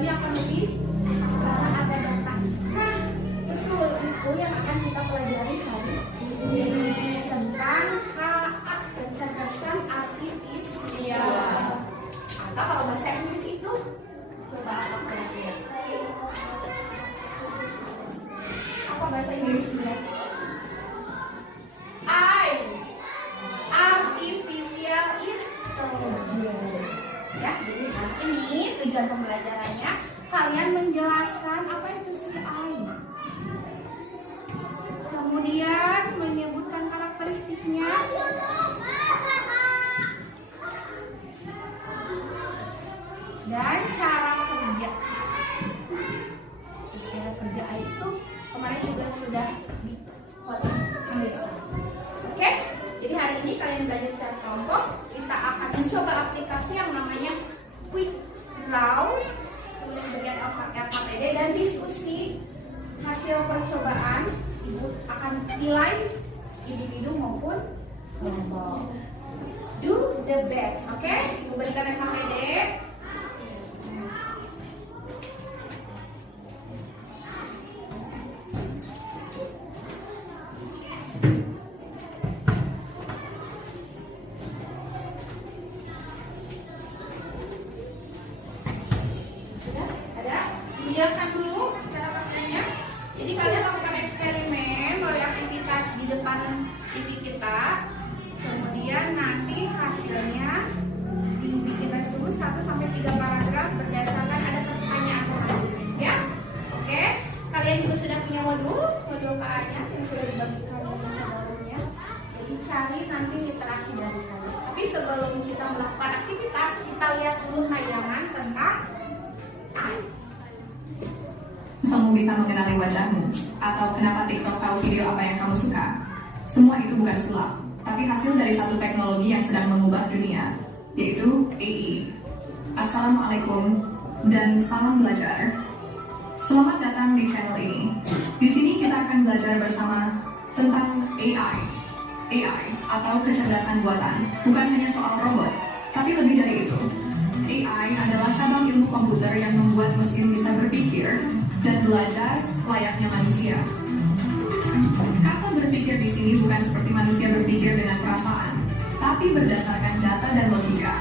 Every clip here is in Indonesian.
tujuannya akan lebih karena ada data. Nah, betul itu yang akan kita pelajari hari ini tentang KA, kecerdasan artifisial. Atau kalau bahasa Inggris itu coba apa ya? Apa bahasa Inggrisnya? Artificial intelligence. Ya, jadi ini tujuan pembelajarannya kalian menjelaskan apa itu si AI. Kemudian menyebutkan karakteristiknya. Dan cara kerja. Cara kerja itu kemarin juga sudah diambil. Oke? Jadi hari ini kalian belajar secara kelompok. Kita akan mencoba aplikasi yang namanya Quick Draw, kemudian bagian LKPD dan diskusi hasil percobaan. Ibu akan nilai individu maupun kelompok. Do the best, oke? Ibu berikan LKPD. Jelaskan dulu cara pakainya. Jadi kalian lakukan eksperimen melalui aktivitas di depan TV kita. Kemudian nanti hasilnya dibikin resume 1-3 paragraf berdasarkan ada pertanyaan pengajuan. Ya, oke. Kalian juga sudah punya modul KA-nya yang sudah dibagikan sebelumnya. Jadi cari nanti literasi dari saya. Tapi sebelum kita melakukan aktivitas, kita lihat dulu tayangan tentang AI. Kamu bisa mengenali wajahmu, atau kenapa TikTok tahu video apa yang kamu suka. Semua itu bukan sulap, tapi hasil dari satu teknologi yang sedang mengubah dunia, yaitu AI. Assalamualaikum dan salam belajar. Selamat datang di channel ini. Di sini kita akan belajar bersama tentang AI. AI atau kecerdasan buatan bukan hanya soal robot, tapi lebih dari itu. AI adalah cabang ilmu komputer yang membuat mesin bisa berpikir dan belajar layaknya manusia. Kata berpikir di sini bukan seperti manusia berpikir dengan perasaan, tapi berdasarkan data dan logika.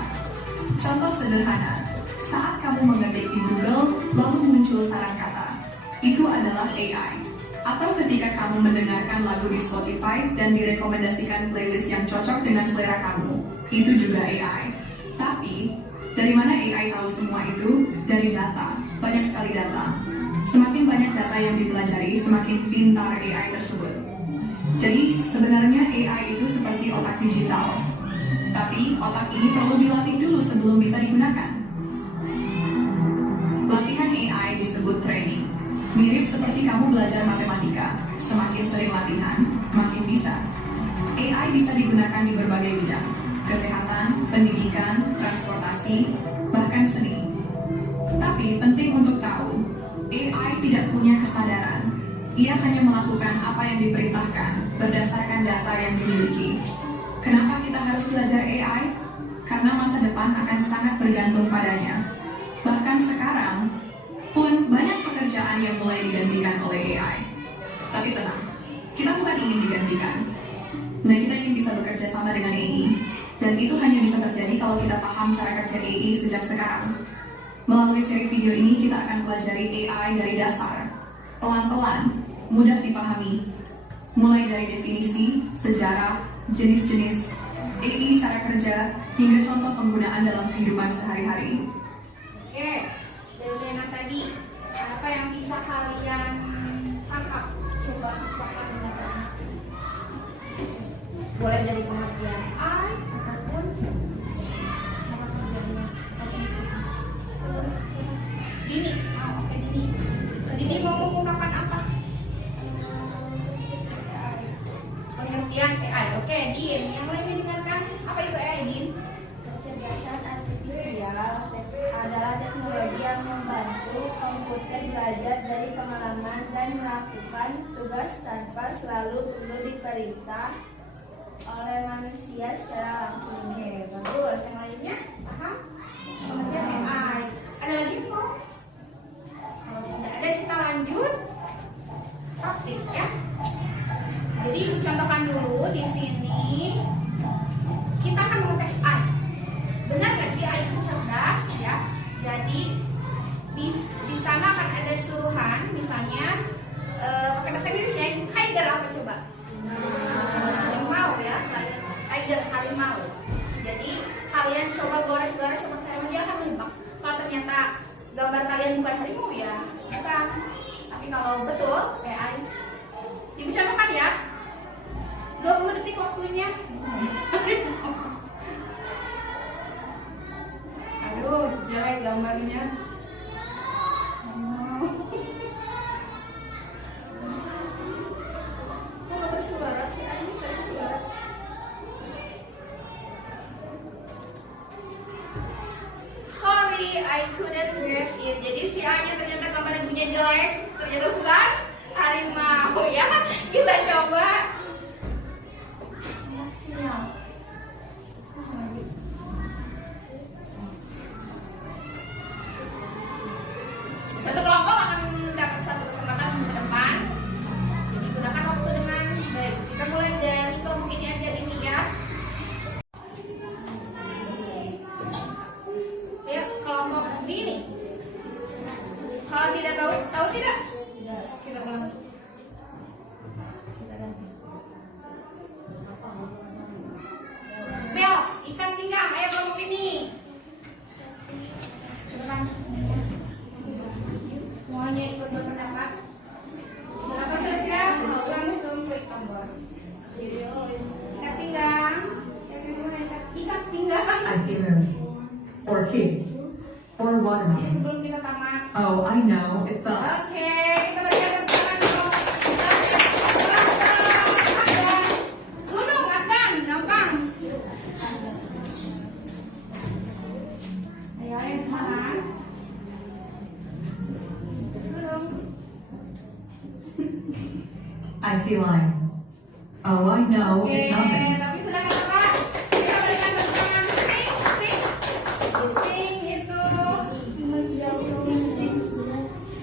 Contoh sederhana, saat kamu mengetik di Google, lalu muncul saran kata, itu adalah AI. Atau ketika kamu mendengarkan lagu di Spotify dan direkomendasikan playlist yang cocok dengan selera kamu, itu juga AI. Tapi, dari mana AI tahu semua itu? Dari data, banyak sekali data. Semakin banyak data yang dipelajari, semakin pintar AI tersebut. Jadi, sebenarnya AI itu seperti otak digital. Tapi, otak ini perlu dilatih dulu sebelum bisa digunakan. Latihan AI disebut training. Mirip seperti kamu belajar matematika. Semakin sering latihan, makin bisa. AI bisa digunakan di berbagai bidang. Kesehatan, pendidikan, transportasi, bahkan seni. Tapi, penting untuk tahu, AI tidak punya kesadaran. Ia hanya melakukan apa yang diperintahkan berdasarkan data yang dimiliki. Kenapa kita harus belajar AI? Karena masa depan akan sangat bergantung padanya. Bahkan sekarang pun banyak pekerjaan yang mulai digantikan oleh AI. Tapi tenang, kita bukan ingin digantikan. Nah, kita ingin bisa bekerja sama dengan AI. Dan itu hanya bisa terjadi kalau kita paham cara kerja AI sejak sekarang. Melalui seri video ini kita akan pelajari AI dari dasar, pelan-pelan, mudah dipahami. Mulai dari definisi, sejarah, jenis-jenis AI, cara kerja, hingga contoh penggunaan dalam kehidupan sehari-hari. Oke, dari tema tadi, apa yang bisa kalian tangkap? Coba dengarkan. Boleh dari pengertian AI ataupun nama kerjanya. Dini, oke Dini. Dini mau mengungkapkan apa? Pengertian AI. Oke, Din. Yang lainnya dengarkan. Apa itu AI, Din? Kecerdasan artifisial adalah teknologi yang membantu komputer belajar dari pengalaman dan melakukan tugas tanpa selalu perlu diperintah oleh manusia secara langsung. Oke, bagus. Yang lainnya paham? Pengertian AI. Ada lagi, Po? gambar kalian bukan harimau ya bisa. Tapi kalau betul AI, ibu contohkan ya. 20 detik waktunya. Aduh, jelek gambarnya. Kok nggak bersuara sih? Ini tadi suara. Sorry, I couldn't guess it. Jadi si A-nya ternyata gambar ibunya jelek. Ternyata bukan harimau ya. Kita coba. Satu kelompok akan dapat satu kesempatan ke depan. Jadi gunakan waktu dengan baik. Kita mulai dari kelompok ini aja ini ya. Ayo kelompok ini. Kalau tidak tahu tidak? Kita ulang. Kita ganti. Bel, ikan pinggang. Ayo kelompok ini. Depan. Semuanya ikut berpendapat. Berapa sudah siap? Langsung klik tombol. Ikat pinggang. Ikat pinggang. I see moon, or kid, or Jadi watermelon. sebelum kita tamat. Oh, I know, it's the Oke, kita lagi ada gunung, Adan, gampang. Ayo, semangat. Gunung. I see line. Oh, I know, Oke, it's mountain. tapi sudah ketepat. Kita berikan tangan. Sing itu.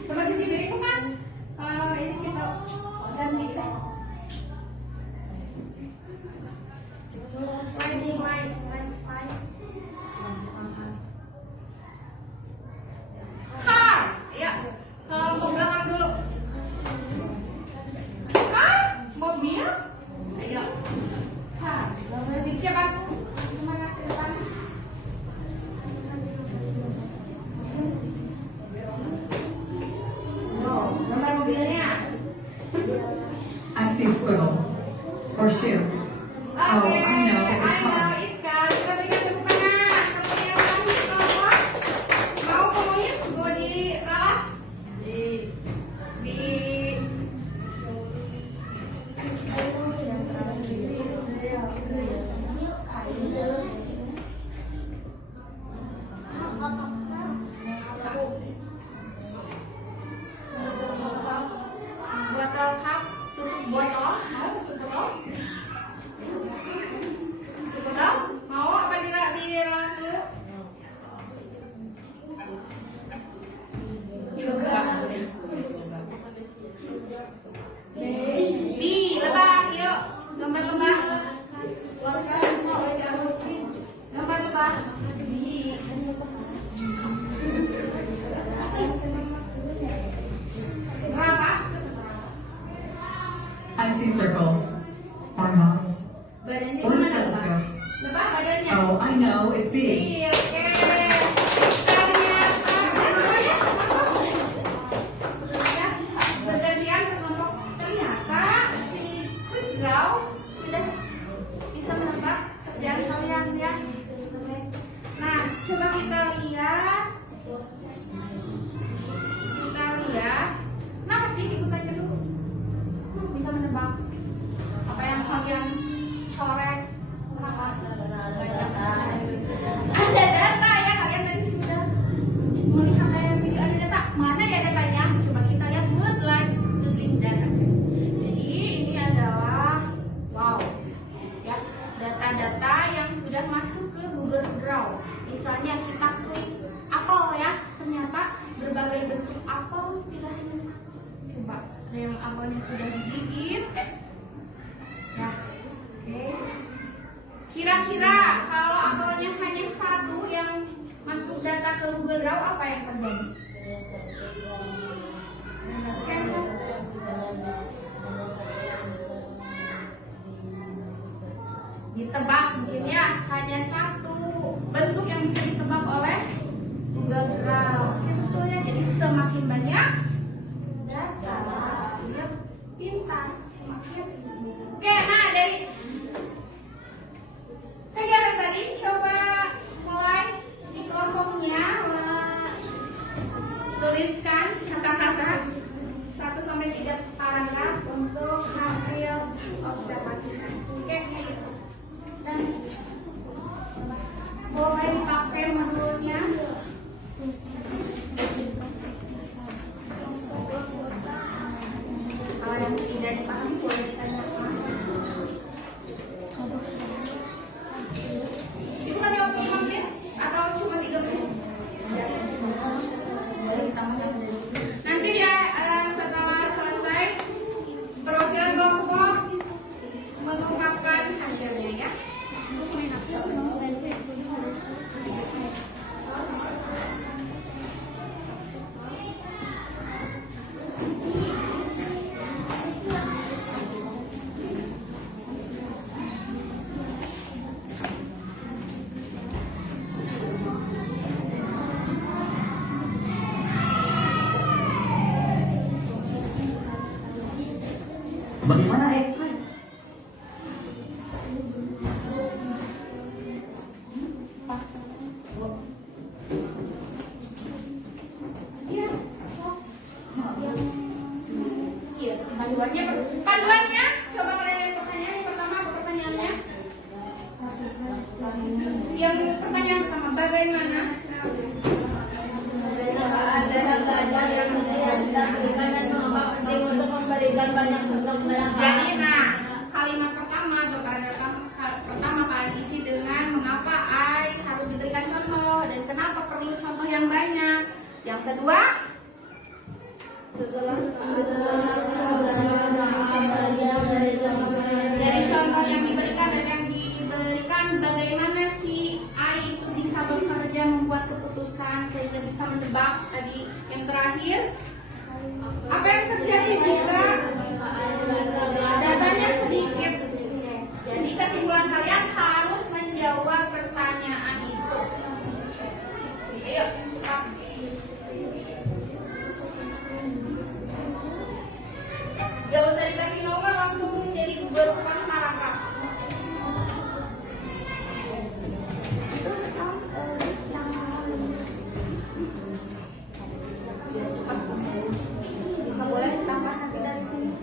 Coba cuci piring bukan? Kalau ini kita ganti deh. Car, ya. Kelompok belakang dulu. Car, mobil. Ayo. Car, berarti siapa? Kemana ke depan? No, gambar mobilnya. I see squirrel, or shoe. Oke, Oh, I know, it's car. it's car. Kita berikan tepuk tangan. Kemudian lanjut kelompok. Mau poin? Body ralat? Di botol cup, tutup botol. Mau tutup botol? Tutup botol? Mau apa diralat dulu? Yoga. Di lebah, yuk. Gambar lebah. Gambar lebah. Di. Berapa? I see circle, or mouse, Badannya or gimana lebah? stethoscope. Lebah badannya. Oh, I know, it's big. Iya, oke. Ternyata semuanya ya, bergantian ke kelompok. Ternyata si quick draw sudah bisa menebak kerjaan kalian ya. Nah, coba kita lihat. Kenapa sih ikutannya dulu? Bisa menebak apa yang kalian coret? Kenapa? Ada data ya, kalian tadi sudah melihat layar video, ada data. Mana ya datanya? Coba kita lihat Moodlight Doodling Data. Jadi ini adalah wow ya, data-data yang sudah masuk ke Google Draw. Misalnya kita klik apel ya, ternyata berbagai bentuk apel tidak hanya satu. Coba ada yang apelnya sudah digigit ya. Oke. Kira-kira kalau apelnya hanya satu yang masuk data ke Google Draw, apa yang terjadi? Ditebak mungkin ya, hanya satu bentuk yang bisa ditebak oleh Google Draw. Oke, betul ya. tuliskan kata-kata 1 sampai 3 paragraf untuk hasil observasi. Oke. Dan boleh dipakai modulnya. Kalau yang tidak dipahami boleh ditanyakan. Ibu kasih waktu 5 menit atau cuma 3 menit? Nanti ya setelah selesai perwakilan kelompok mengungkapkan hasilnya ya. Bagaimana Iya. Iya, panduannya coba kalian lihat pertanyaan yang pertama apa pertanyaannya? Yang pertanyaan pertama bagaimana? Jadi kalimat pertama atau paragraf pertama kalian isi dengan mengapa I harus diberikan contoh dan kenapa perlu contoh yang banyak. Yang kedua, dari contoh yang diberikan dan yang diberikan bagaimana si I itu bisa bekerja membuat keputusan sehingga bisa menebak. Tadi yang terakhir, apa yang terjadi jika datanya sedikit? Jadi kesimpulan kalian harus menjawab pertanyaan itu. Ayo, cepat. Gak usah dikasih nomor, langsung jadi berupa paragraf. Biar cepat. Bisa boleh ditambah nanti dari sini.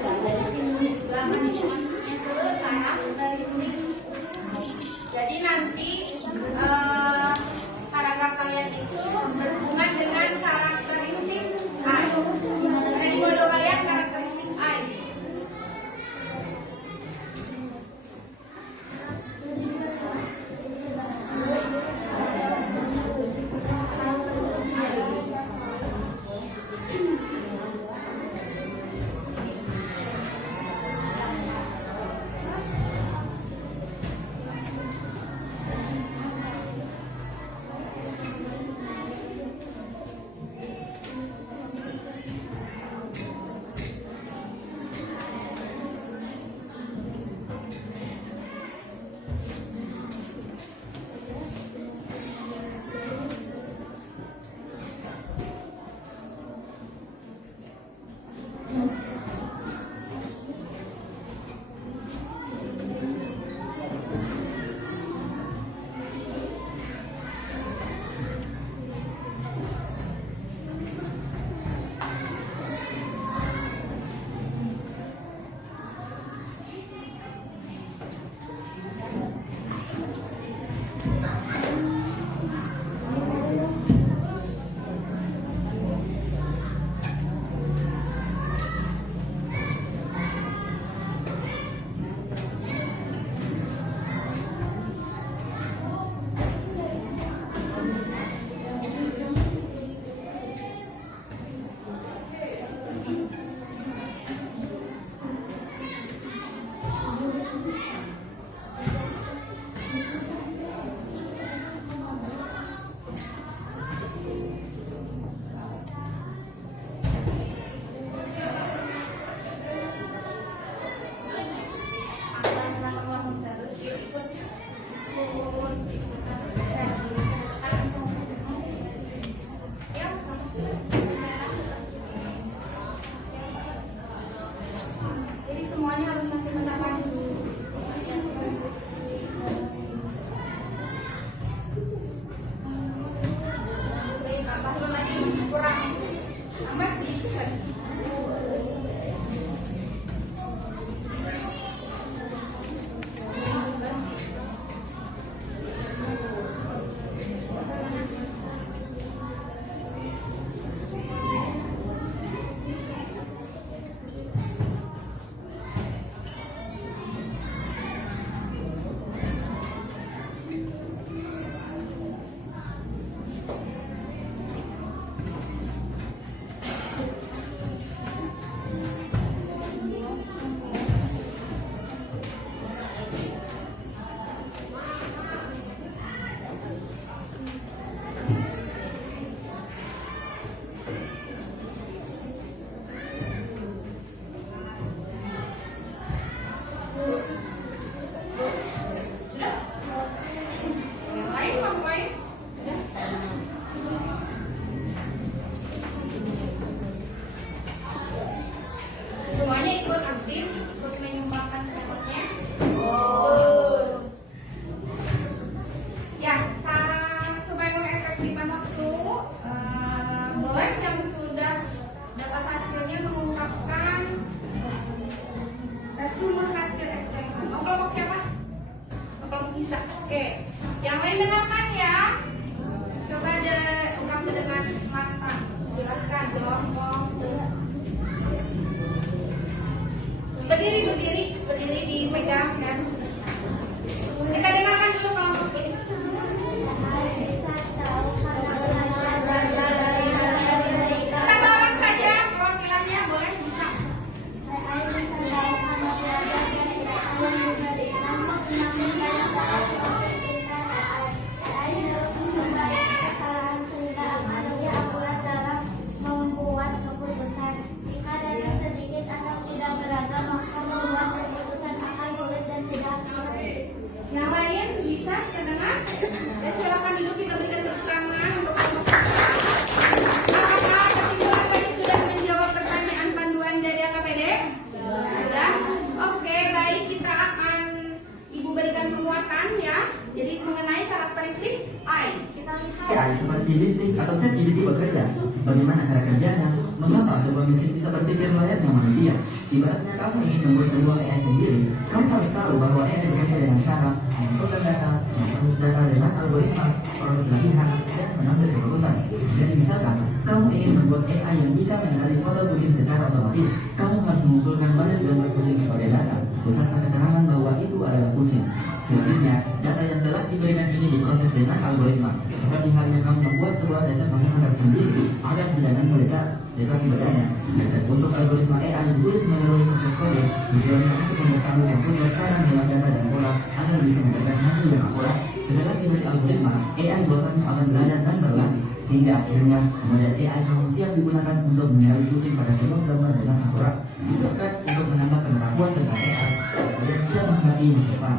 Dari sini juga masuknya ke karakteristik. Jadi nanti paragraf kalian itu berhubungan dengan karakteristik I. Karena di modul kalian karakteristik I. Yang lain dengarkan ya. Coba ungkap dengan mata. Silakan jongkok. Berdiri dipegang kan. Kita dengarkan dulu kelompok ini. Satu orang saja perwakilannya boleh bisa. Membuat keputusan. Jika dari sedikit atau tidak beragam, maka membuat keputusan akan sulit dan tidak efektif. Yang lain bisa terdengar? Dan silakan duduk, kita berikan tepuk tangan untuk apakah kesimpulan tadi sudah menjawab pertanyaan panduan dari AKPD? Sudah? Oke, baik, kita akan Ibu berikan penguatan ya. Jadi mengenai karakteristik I. Kita lihat. AI seperti listrik atau ChatGPT bekerja. Bagaimana cara kerjanya? Mengapa sebuah mesin bisa berpikir layaknya manusia? Ibaratnya kamu ingin membuat sebuah AI sendiri, kamu harus tahu bahwa AI bekerja dengan cara mengumpulkan data, mengurus data dengan algoritma, proses latihan, dan mengambil keputusan. Jadi misalkan, kamu ingin membuat AI yang bisa mengenali foto kucing secara otomatis, kamu harus mengumpulkan banyak gambar kucing sebagai data, beserta keterangan bahwa itu adalah kucing. Selanjutnya, data yang telah diberikan ini diproses dengan algoritma. Seperti halnya kamu membuat sebuah dasar pasangan tersendiri agar tidak akan melesat. Tetapi bedanya, dasar untuk algoritma AI ditulis melalui proses kode, tujuannya untuk mengetahui komputer cara mengolah data dan pola agar bisa mendapatkan hasil yang akurat. Setelah diberi algoritma, AI buatan akan belajar dan berlatih hingga akhirnya model AI kamu siap digunakan untuk mencari kucing pada sebuah gambar dengan akurat. Subscribe untuk menambah pengetahuan tentang AI dan siap menghadapi masa depan.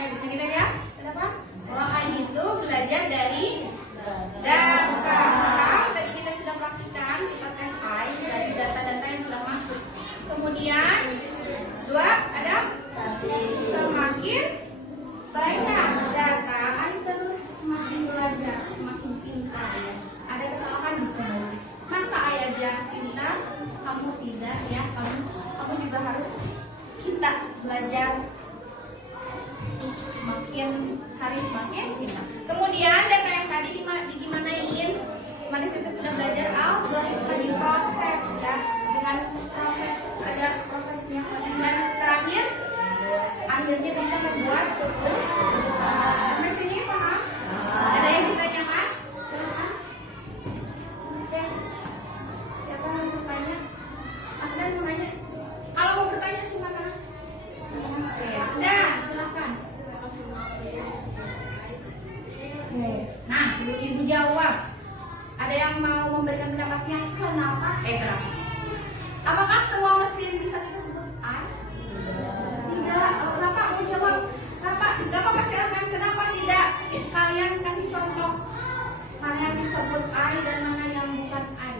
Bisa kita lihat? Kenapa? Kalau I itu belajar dari data. Tadi kita sudah praktikan, kita tes I dari data-data yang sudah masuk. Kemudian dua ada semakin banyak data, I terus semakin belajar, semakin pintar. Ada kesalahan di kamu. Masa I aja pintar, kamu tidak ya? Kamu juga harus kita belajar semakin hari semakin pintar. Kemudian data yang tadi digimanain? Kemarin kita sudah belajar algoritma diproses ya, dengan proses, ada prosesnya. Dan terakhir akhirnya bisa membuat keputusan. Sampai sini paham? Ada yang ditanyakan? Silakan. Oke. Siapa yang mau bertanya? Anda mau nanya? Kalau mau bertanya silakan. Oke. Nah, silakan. Nah, sebelum Ibu jawab, ada yang mau memberikan pendapatnya? Kenapa? Apakah semua mesin bisa kita sebut I? Tidak. Kenapa? Mau jawab? Kenapa? Gak apa-apa, silakan. Kenapa tidak? Kalian kasih contoh mana yang disebut I dan mana yang bukan I.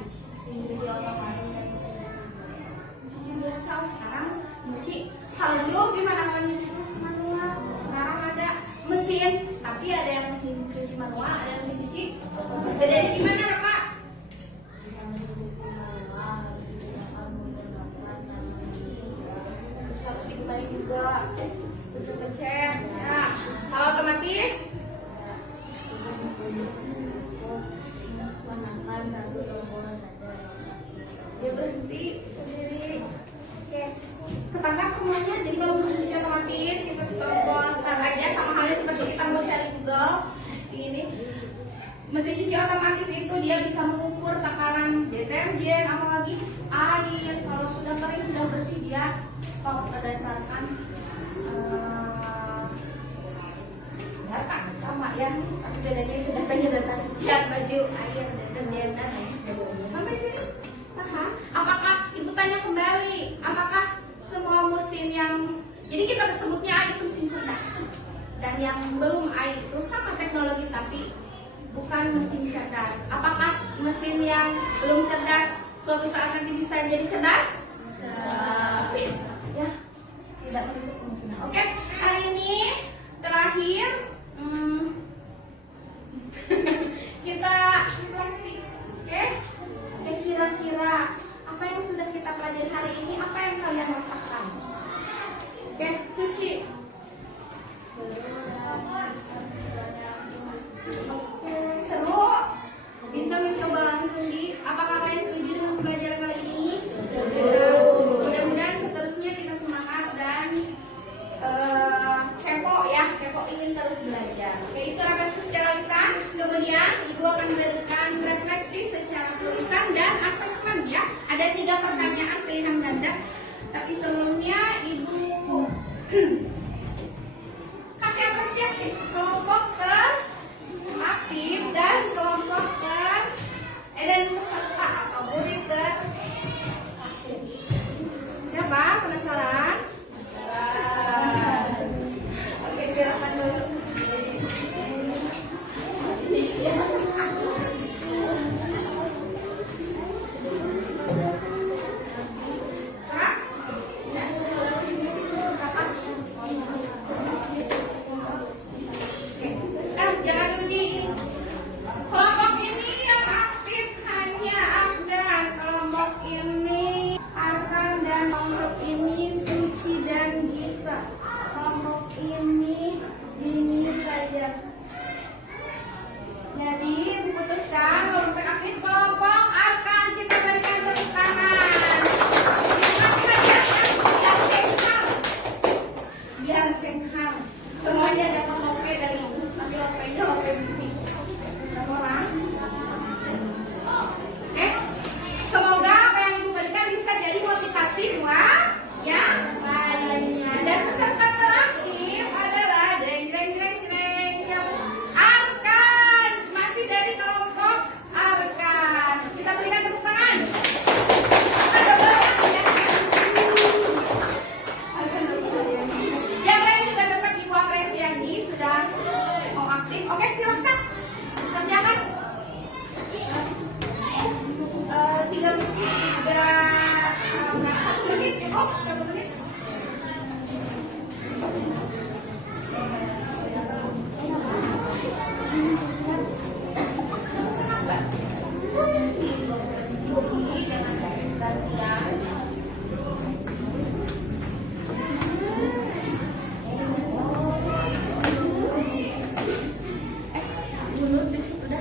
Nyuci otomatis. Nyuci biasa. Sekarang nyuci. Kalau dulu gimana kalau nyuci manual? Sekarang ada mesin, tapi ada yang mesin cuci manual, ada yang mesin cuci. Bedanya gimana, Pak? Harus dikembali juga, pencet. Nah, kalau otomatis, dia berhenti sendiri. Oke, ketangkap semuanya. Jadi kalau mesin cuci otomatis kita tombol start aja, sama halnya seperti kita mau cari Google. Ini mesin cuci otomatis itu dia bisa mengukur takaran deterjen, apalagi air. Kalau sudah kering, sudah bersih, dia stop berdasarkan data sama ya. Tapi bedanya itu datanya data siap baju, air, deterjen dan lain sebagainya. Sampai sini paham? Apakah Ibu tanya kembali? Apakah semua mesin yang jadi kita sebutnya AI itu mesin cerdas, dan yang belum AI itu sama teknologi tapi bukan mesin cerdas. Apakah mesin yang belum cerdas suatu saat nanti bisa jadi cerdas? Bisa, ya, tidak menutup kemungkinan. Oke, hari ini terakhir kita refleksi. Oke, kira-kira apa yang sudah kita pelajari hari ini? Apa yang kalian rasakan? Oke, Suci. pertanyaan pilihan ganda. Tapi sebelumnya Ibu kasih apresiasi kelompok teraktif dan kelompok dan peserta atau murid teraktif. Siapa? Penasaran? Oke, silakan dulu. Jangan dulu. Kelompok ini yang aktif hanya Afdan, kelompok ini Arkan, dan kelompok ini Suci dan Gisa. Kelompok ini saja. Jadi diputuskan untuk aktif kelompok Arkan. Kita berikan tepuk tangan. Biar cenghar. Semuanya dapat lope dari ibu, tapi lopenya lope bibi. Berapa orang? Semoga apa yang ibu berikan bisa jadi motivasi buat yang lainnya. Dan peserta terakhir adalah jreng yang Arkan, masih dari kelompok Arkan. Kita berikan tepuk tangan. Yang lain juga dapat ibu apresiasi sudah mau aktif. Oke, silakan kerjakan. 1 menit cukup. 1 menit. Dulu di situ dah.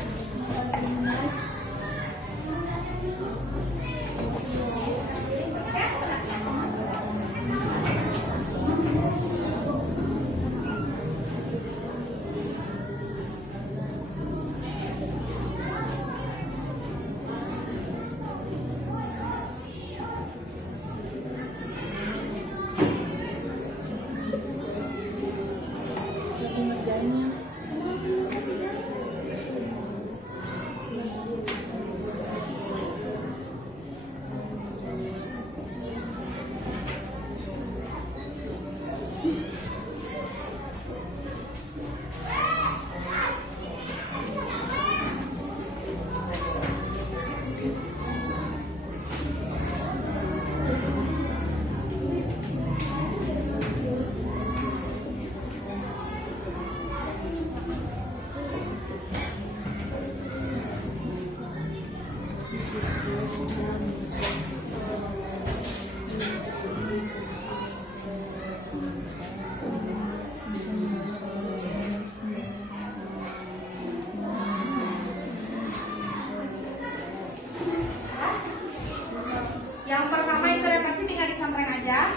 Yang pertama interpretasi tinggal dicontreng aja.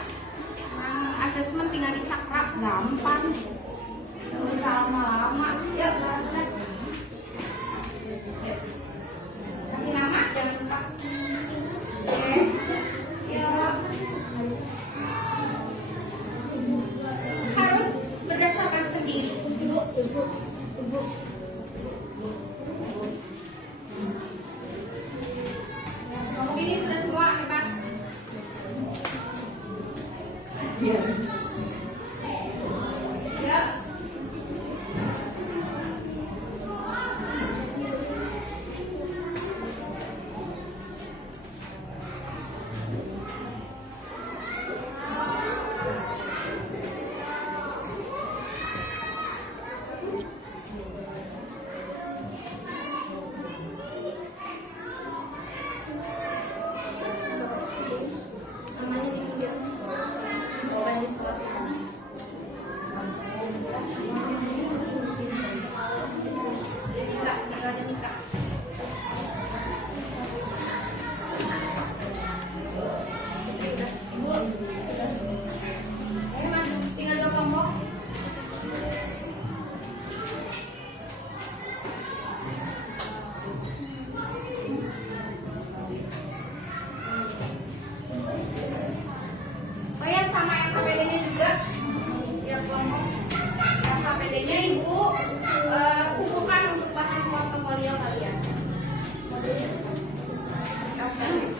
Asesmen tinggal dicakrak, gampang. Gak usah lama-lama. Ya, benar. Kasih nama, jangan lupa. Oke. Yuk. Harus berdasarkan sendiri. Kelompok ini sudah semua hebat. Ya. Namanya di pinggir. Bukan di sebelah ABC-nya Ibu kumpulkan untuk bahan portofolio kalian. Oke.